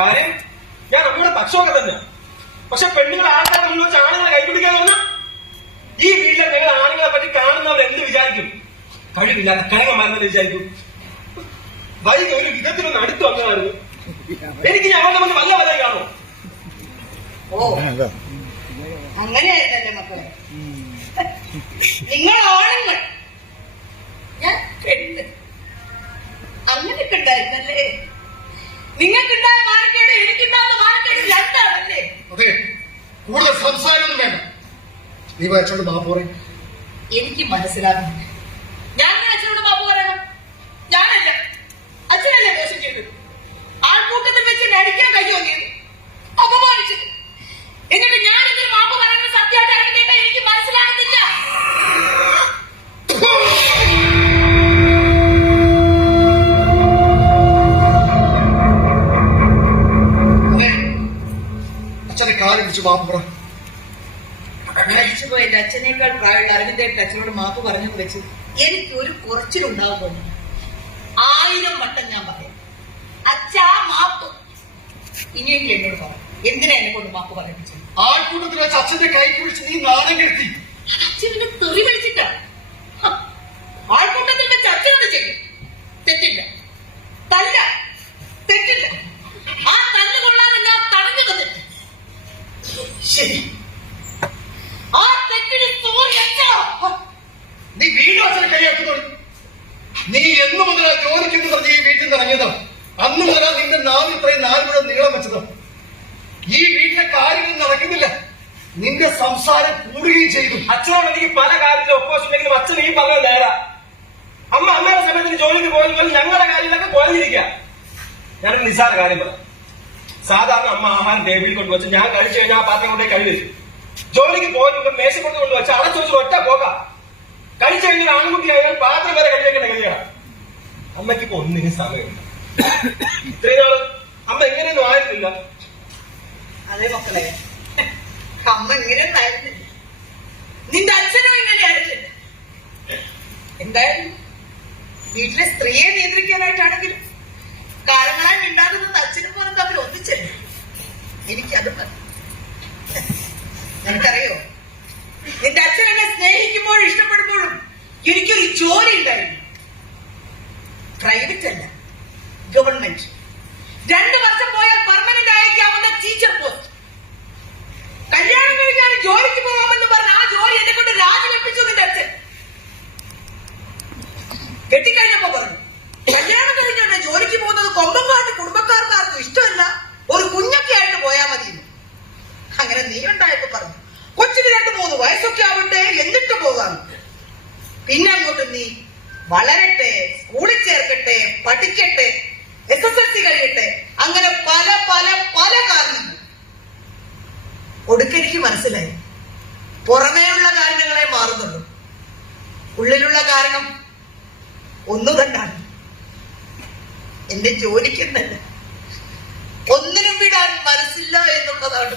കാര്യം ഞാൻ നമ്മുടെ പക്ഷമൊക്കെ തന്നെ. പക്ഷെ പെണ്ണുങ്ങളെ ആൾക്കാരുടെ മുന്നിൽ വെച്ച് ആണുങ്ങളെ കൈപിടിക്കാൻ പറഞ്ഞാൽ ഈ വീട്ടിലെ ഞങ്ങൾ ആണുങ്ങളെ പറ്റി കാണുന്നവർ എന്ത് വിചാരിക്കും? കഴിവില്ലാതെ കിഴങ്ങന്മാരെന്ന് വിചാരിക്കും. വൈകി ഒരു വിധത്തിലൊന്ന് അടുത്ത് വന്നതായിരുന്നു. എനിക്ക് ഞങ്ങളുടെ മുന്നിൽ വല്ല വരാൻ കാണോ? ഓ അങ്ങനെയായിരുന്നല്ലേ മക്കളെ? നിങ്ങൾ ആണുങ്ങൾ, ഞാൻ പെണ്ണ്, അങ്ങനെയൊക്കെ ഉണ്ടായിരുന്നല്ലേ? നിങ്ങൾക്കുണ്ടായ മാനക്കേട് എനിക്കുണ്ടാകുന്ന മാനക്കേട് രണ്ടാണല്ലേ? അതെ, കൂടുതൽ സംസാരമൊന്നും വേണ്ട. നീ വായിച്ചോണ്ട് മാപ്പ് പറയും. എനിക്ക് മനസ്സിലാകുന്നില്ല. ഞാൻ അച്ഛനോട് മാപ്പ് പറയണം? ഞാനല്ല, അച്ഛനല്ലേ ദോഷം ചെയ്തത്. ആൾക്കൂട്ടത്തിൽ വെച്ച് നടിക്കാൻ കഴിയുമെങ്കിൽ അപമാനിച്ചത്. എന്നിട്ട് ഞാൻ ഇതിന് മാപ്പ് പറയുന്നത് സത്യമായിട്ട് അറിഞ്ഞിട്ട് എനിക്ക് മനസ്സിലാകുന്നില്ല. അച്ഛനെ കാലം പിടിച്ച് മാപ്പ് പറ. മരിച്ചുപോയ എന്റെ അച്ഛനേക്കാൾ പ്രായമുള്ള അരവിന്ദേട്ടൻ അച്ഛനോട് മാപ്പ് പറഞ്ഞെന്ന് വെച്ച് എനിക്ക് ഒരു കുറച്ചിലുണ്ടാകുമ്പോൾ 1000 വട്ടം ഞാൻ പറയാം, അച്ഛാ മാപ്പ്. ഇനിയെങ്കിലും എന്നോട് പറയാം, എന്തിനാ എന്നെ കൊണ്ട് മാപ്പ് പറയിപ്പിച്ചത്? ആൾക്കൂട്ടത്തിൽ വെച്ച് അച്ഛന്റെ കൈ പിടിച്ച് നീ നാണം കെടുത്തി. അച്ഛനെ തെറി വിളിച്ചിട്ടാ. ആൾക്കൂട്ടത്തിൽ വെച്ച് അച്ഛനോട് ചെയ്യും, തെറ്റില്ല. തല്ല, തെറ്റില്ല. ആ തല്ല് കൊള്ളാതെ ഞാൻ തടഞ്ഞു തന്നിട്ട് ശരി, ആ തെറ്റിന് സോറി അച്ഛാ. നീ വീണ്ടും അച്ഛനെ കൈയാക്കുന്നു. നീ എന്നു മുതലാ ജോലിക്കെന്ന് പറഞ്ഞ് ഈ വീട്ടിൽ നിന്ന് ഇറങ്ങിയത്? അന്ന് മുതലാ നിന്റെ നാവിൽ ഇത്രയും 4 മുഴം നീളം വെച്ചത്. ഈ വീട്ടിലെ കാര്യങ്ങൾ നടക്കുന്നില്ല, നിന്റെ സംസാരം കൂടുകയും ചെയ്തു. അച്ഛനോട് എനിക്ക് പല കാര്യത്തിലും ഒപ്പോസിറ്റുണ്ടെങ്കിലും അച്ഛൻ ഈ പറഞ്ഞത് നേരാ. അമ്മയുടെ സമയത്തിന് ജോലിക്ക് പോയതുപോലെ ഞങ്ങളുടെ കാര്യങ്ങളൊക്കെ കുഴഞ്ഞിരിക്കുക. ഞാനൊരു നിസ്സാര കാര്യം പറയാം. സാധാരണ അമ്മ ആഹാരം ടേബിളിൽ കൊണ്ടുവച്ച് ഞാൻ കഴിച്ചു കഴിഞ്ഞാൽ ആ പാത്രം കൊണ്ടേ കഴുകി. ജോലിക്ക് പോയിട്ട് മേശപ്പുറത്ത് കൊണ്ടുവച്ച് അടച്ചു വെച്ച് ഒറ്റ പോകാം. കഴിച്ചു കഴിഞ്ഞാൽ ആൺകുട്ടി ആയാൽ പാത്രം വരെ കഴിവേണ്ട കഴിയണം. അമ്മയ്ക്കിപ്പോ ഒന്നിനും സമയമില്ല. ഇത്രയും നാള് അമ്മ എങ്ങനെയൊന്നും ആയിരുന്നില്ല. അതേ മക്കളെ, അമ്മ ഇങ്ങനെയൊന്നും ആയിരുന്നില്ല, നിന്റെ അച്ഛനും ഇങ്ങനെയായിരുന്നില്ല. എന്തായാലും വീട്ടിലെ സ്ത്രീയെ നിയന്ത്രിക്കാനായിട്ടാണെങ്കിലും കാരണങ്ങളായി മിണ്ടാതെ നിന്ന് അച്ഛനും പോലും തമ്മിൽ ഒന്നിച്ചല്ലേ. എനിക്കത് മതി. നിനക്കറിയോ, നിന്റെ അച്ഛൻ എന്നെ സ്നേഹിക്കുമ്പോഴും ഇഷ്ടപ്പെടുമ്പോഴും എനിക്കൊരു ജോലി ഉണ്ടായിരുന്നു. പ്രൈവറ്റ് അല്ല, ഗവൺമെന്റ്. 2 വർഷം പോയാൽ പെർമനന്റ് ആയിരിക്കാവുന്ന ടീച്ചർ പോസ്റ്റ്. കല്യാണം കഴിഞ്ഞാൽ ജോലിക്ക് പോകാമെന്ന് പറഞ്ഞ ആ ജോലി എന്നെ കൊണ്ട് രാജിവെപ്പിച്ചു നിന്റെ അച്ഛൻ. കെട്ടിക്കഴിഞ്ഞപ്പോ പറഞ്ഞു, കല്യാണം കഴിഞ്ഞാൽ ജോലിക്ക് പോകുന്നത് കൊമ്പങ്കാട്ട് കുടുംബക്കാർക്കാർക്കും ഇഷ്ടമല്ല, ഒരു കുഞ്ഞൊക്കെ ആയിട്ട് പോയാൽ മതി. അങ്ങനെ നീ ഉണ്ടായപ്പോ പറഞ്ഞു, കൊച്ചിന് 2-3 വയസ്സൊക്കെ ആവട്ടെ എന്നിട്ട് പോകാം. പിന്നെ അങ്ങോട്ട് നീ വളരട്ടെ, സ്കൂളിൽ ചേർക്കട്ടെ, പഠിക്കട്ടെ, SSLC കഴിയട്ടെ, അങ്ങനെ പല പല പല കാരണങ്ങൾ. ഒടുക്കെനിക്ക് മനസ്സിലായി, പുറമേയുള്ള കാരണങ്ങളെ മാറുന്നുള്ളൂ, ഉള്ളിലുള്ള കാരണം ഒന്നു തന്നെയാണ്. എന്റെ ജോലിക്കെന്നല്ല, ഒന്നിനും വിടാൻ മനസ്സില്ല എന്നുള്ളതാണ്.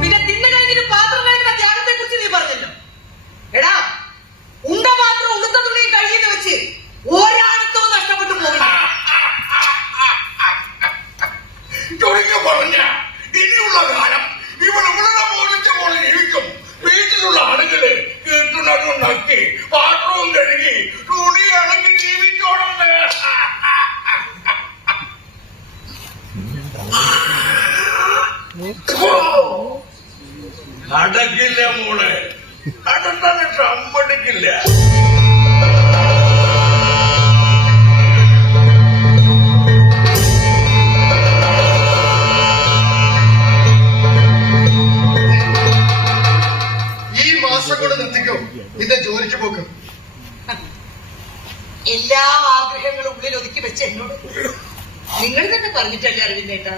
പിന്നെ തിന്നു കഴിഞ്ഞിട്ട് പാത്രം കഴിക്കുന്ന ത്യാഗത്തെ കുറിച്ച് നീ പറഞ്ഞല്ലോ. എടാ, ഉണ്ട പാത്രം ഉടുത്ത തുണിയും കഴിയുന്ന വെച്ച് ഒരാളത്തവും നഷ്ടപ്പെട്ടു പോകില്ല. പറഞ്ഞ ഇനിയുള്ള കാലം ഇവിടെ ഉള്ള പോലിച്ച പോലെ ഇരിക്കും. വീട്ടിലുള്ള ആളുകള് കേട്ടുണ്ടാക്കി പാത്രവും കഴുകി തുണി ഇളക്കി ജീവിച്ചോണം. നടക്കില്ല മോളെ, അതെന്താണ് സമ്മതിക്കില്ല. നിന്റെ ജോലിക്ക് പോക്ക് എല്ലാ ആഗ്രഹങ്ങളും ഉള്ളിൽ ഒതുക്കി വെച്ച് എന്നോട് നിങ്ങൾ തന്നെ പറഞ്ഞിട്ടല്ലേ അരവിന്ദേട്ടാ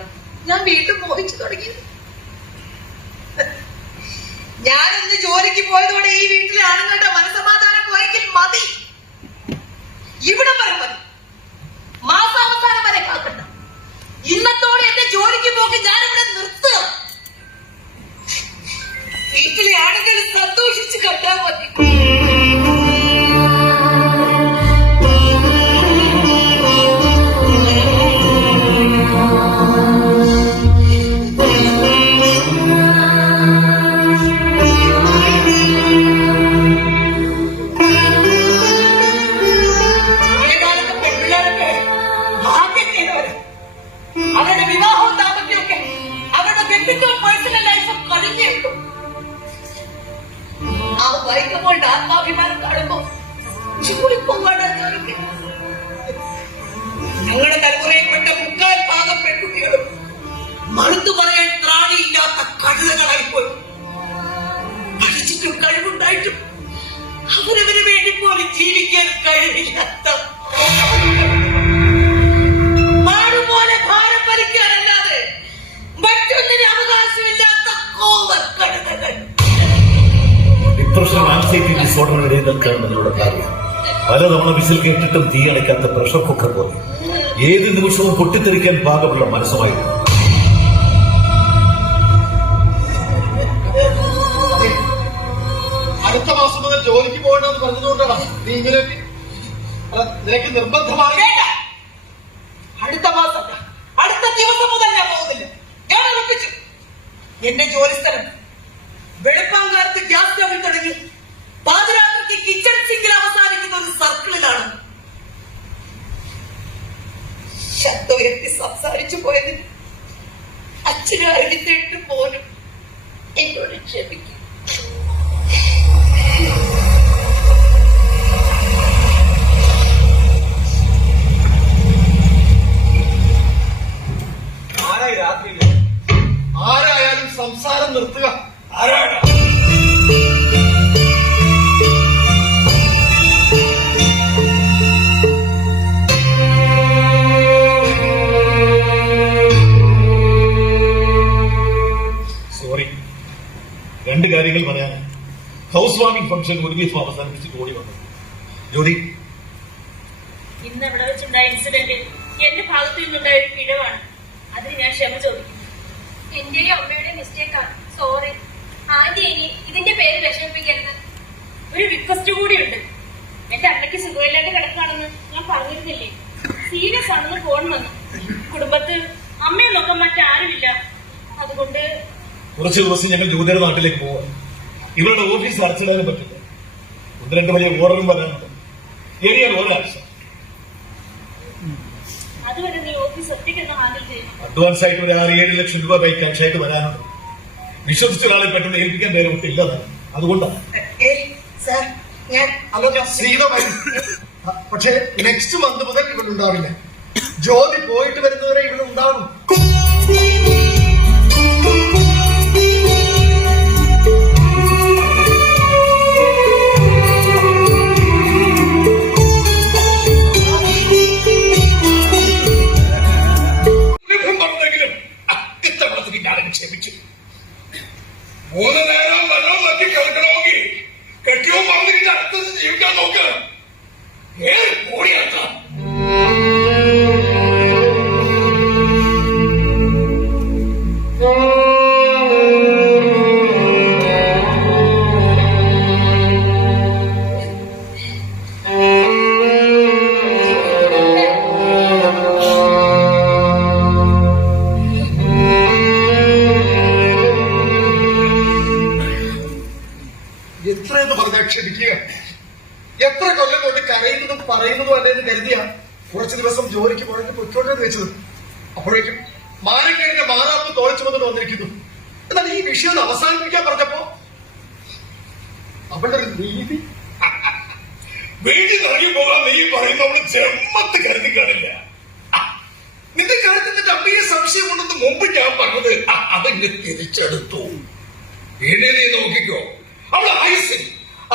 ഞാൻ വീണ്ടും മോഹിച്ചു തുടങ്ങിയത്. ഞാനൊന്ന് ജോലിക്ക് പോയതോടെ ഈ വീട്ടിലെ ആണുങ്ങളുടെ മനസ്സമാധാനം പോയെങ്കിൽ മതി. ഇവിടെ വരെ മതി, മാസാവസാനം വരെ കാക്കണ്ട. ഇന്നത്തോടെ എന്റെ ജോലിക്ക് പോക്ക് ഞാനിവിടെ നിർത്തുക. വീട്ടിലെ ആളുകൾ സന്തോഷിച്ച് കണ്ടാൽ മതി. പഴയകാലത്തെ പെൺപിള്ളേരൊക്കെ ഭാഗ്യം ചെയ്തവര്. അവരുടെ വിവാഹവും ദാമ്പത്യമൊക്കെ അവരുടെ വ്യക്തിത്വവും പേഴ്സണൽ ലൈഫും കഴിഞ്ഞേക്കും. ആ വൈകുമ്പോൾ ആത്മാഭിമാനം കാണുമ്പോ ചൂടിപ്പോവാണ് ജോലിക്ക്. ഞങ്ങളുടെ തലമുറയിൽപ്പെട്ട 3/4 പെൺകുട്ടികളും മറുത്തു പറയാൻ ത്രാണിയില്ലാത്ത കഴുതകളായിപ്പോയി. പഠിച്ചിട്ടും കഴിവുണ്ടായിട്ടും അവരവന് വേണ്ടി പോലും ജീവിക്കാൻ കഴിവില്ലാത്ത മാടുപോലെ ഭാരം വലിക്കാനല്ലാതെ മറ്റൊന്നിന് അവകാശമില്ലാത്ത കോവൽ കഴുതകൾ. ഡിപ്രഷൻ, ആൻസൈറ്റി ഡിസോർഡറിനിടയിൽ നിൽക്കുന്നതിലൂടെ കാര്യം പലതവണ വിസിൽ കേട്ടിട്ടും തീ അണയ്ക്കാത്ത പ്രഷർ കുക്കർ പോലെ ഏത് നിമിഷവും പൊട്ടിത്തെറിക്കാൻ പാകമുള്ള മനസ്സുമായിരുന്നു. അടുത്ത മാസം മുതൽ ജോലിക്ക് പോകണമെന്ന് പറഞ്ഞതുകൊണ്ടാണ് നീ ഇങ്ങനെയൊക്കെ. നിനക്ക് നിർബന്ധമായി വേണ്ട. അടുത്ത മാസം അടുത്ത ദിവസം മുതൽ ഞാൻ പോകുന്നില്ല. ഞാൻ ഉറപ്പിച്ചു. എന്റെ ജോലിസ്ഥലം വെളുപ്പാങ്കാലത്ത് ഗ്യാസ് സ്റ്റവിൽ തുടങ്ങി പാതിരാത്രിക്ക് കിച്ചൺ സിങ്കിൽ അവസാനിക്കുന്ന ഒരു സർക്കിളിലാണ്. ശബ്ദം ഉയർത്തി സംസാരിച്ചു പോയതിന് അച്ഛനെ അഴുതിട്ട് പോലും എന്നോട് ക്ഷമിക്കും. ആരായി രാത്രി ആരായാലും സംസാരം നിർത്തുക. ആരാണ്? സോറി, 2 കാര്യങ്ങൾ പറയാനാണ്. ഹൗസ് വാമിംഗ് ഫംഗ്ഷൻ ഒരു ദിവസം അവസാനിപ്പിച്ച് ഓടി വന്നു. ജോലി, ഇന്ന് ഇവിടെ വെച്ചുണ്ടായ ഇൻസിഡന്റ് എന്റെ ഭാഗത്തു നിന്നുണ്ടായ ഒരു പിഴവാണ്. അതിന് ഞാൻ ക്ഷമ ചോദിക്കുന്നു. എന്റെയും അമ്മയുടെ മിസ്റ്റേക്കാണ്. Sorry aunty. ഇനി ഇതിന്റെ പേര് വിഷമിപ്പിക്കരുത്. ഒരു റിക്വസ്റ്റ് കൂടിയുണ്ട്. എന്റെ അമ്മയ്ക്ക് സുഖമില്ലാണ്ട് കിടക്കാണെന്ന് ഞാൻ പറഞ്ഞിരുന്നില്ലേ? സീരിയസ് ആണെന്ന് ഫോൺ വന്നു. കുടുംബത്ത് അമ്മയെ നോക്കാൻ മറ്റാരുമില്ല. അതുകൊണ്ട് കുറച്ച് ദിവസം ഞങ്ങൾ ജ്യോതിയുടെ നാട്ടിലേക്ക് പോവാം. ഇവരുടെ ഓഫീസ് അടച്ചിടാനും പറ്റില്ല. 1-2 വലിയ ഓർഡറും വരാനുണ്ട്. ഏരിയയിൽ ഒരാഴ്ച അതുവരെ നീ ഓഫീസ് ഒറ്റയ്ക്കൊന്ന് ഹാൻഡിൽ ചെയ്യും. അഡ്വാൻസ് ആയിട്ട് ഒരു 6-7 ലക്ഷം രൂപ ബൈക്ക് ക്യാഷ് ആയിട്ട് വരാനുണ്ട്. വിശ്വസിച്ച ഒരാളെ പെട്ടെന്ന് ഏൽപ്പിക്കാൻ പേര് ഒട്ടില്ലതാണ്. അതുകൊണ്ടാണ്. സാർ ഞാൻ സീത വരും. പക്ഷേ നെക്സ്റ്റ് മന്ത് മുതൽ ഇവിടെ ഉണ്ടാവില്ല. ജോലി പോയിട്ട് വരുന്നവരെ ഇവിടെ ഉണ്ടാവും. പറഞ്ഞെങ്കിലും ഇത്തവണത്തിന് ഞാൻ ക്ഷമിച്ചു. 3 നേരം വെള്ളം നക്കി കിടക്കണമെങ്കിൽ കെട്ടിയോ പറഞ്ഞിട്ട് അടുത്തത് ജീവിക്കാൻ നോക്കണം. കൂടിയാക്കാം. എത്രയെന്ന് പറഞ്ഞാൽ ക്ഷമിക്കുക. എത്ര കൊല്ലം കൊണ്ട് കരയുന്നതും പറയുന്നതും അല്ലെന്ന് കരുതിയ കുറച്ചു ദിവസം ജോലിക്ക് പോയിട്ട് പൊയ്ക്കോട്ടെന്ന് വെച്ചത്. അപ്പോഴേക്കും മാനക്കേടിന്റെ മാറാപ്പ് തോളിച്ചു വന്നിട്ട് വന്നിരിക്കുന്നു. എന്നാൽ ഈ വിഷയം അവസാനിപ്പിക്കാൻ പറഞ്ഞപ്പോ അവളുടെ ഒരു നീതി. വീട്ടിൽ ഇറങ്ങി പോകാൻ നീ പറയുന്നവള് ജന്മത്ത് കരുതി കാണില്ല. നിന്റെ കാര്യത്തിന്റെ തമ്പിയെ സംശയമുണ്ടെന്ന് മുമ്പ് ഞാൻ പറഞ്ഞത് അതെന്നെ തിരിച്ചെടുത്തു. ഇനി നീ നോക്കിക്കോ, അവൾ ആയുസ്സിൽ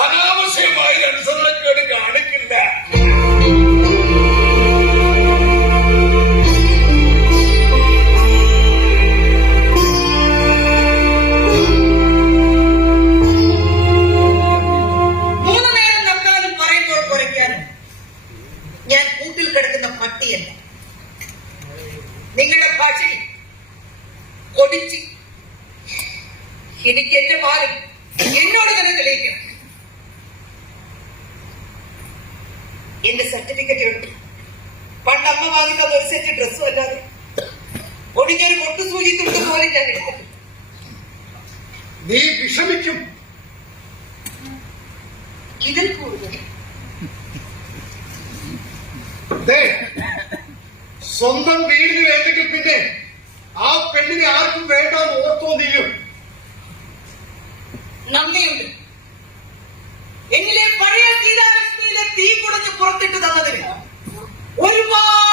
അനാവശ്യമായി അനുസരണക്കേട് കാണിക്കില്ല. ഞാൻ കൂട്ടിൽ കിടക്കുന്ന പട്ടിയല്ല. നിങ്ങളുടെ ഭാഷയിൽ കൊടിച്ച് എനിക്ക് എന്റെ പാലും എന്നോട് തന്നെ തെളിയിക്കണം. എന്റെ സർട്ടിഫിക്കറ്റ് ഉണ്ട്. പണ്ട് അമ്മ വാങ്ങിത്തന്ന ഒരു സെറ്റ് ഡ്രസ്സും അല്ലാതെ ഒടിഞ്ഞൊരു പൊട്ടു സൂചി തുണ്ട് പോലെ ഞാൻ എടുത്തു. നീ വിഷമിക്കും. ഇതിൽ കൂടുതൽ ദേ, സ്വന്തം വീടിന് വേണ്ടെങ്കിൽ പിന്നെ ആ പെണ്ണിനെ ആർക്കും വേണ്ടാന്ന് ഓർത്തോ നീയും. നന്ദിയുണ്ട്. എന്നിലെ പഴയ സീതാലക്ഷ്മിയിലെ തീ കുടഞ്ഞ് പുറത്തിട്ട് തന്നതിന് ഒരുപാട്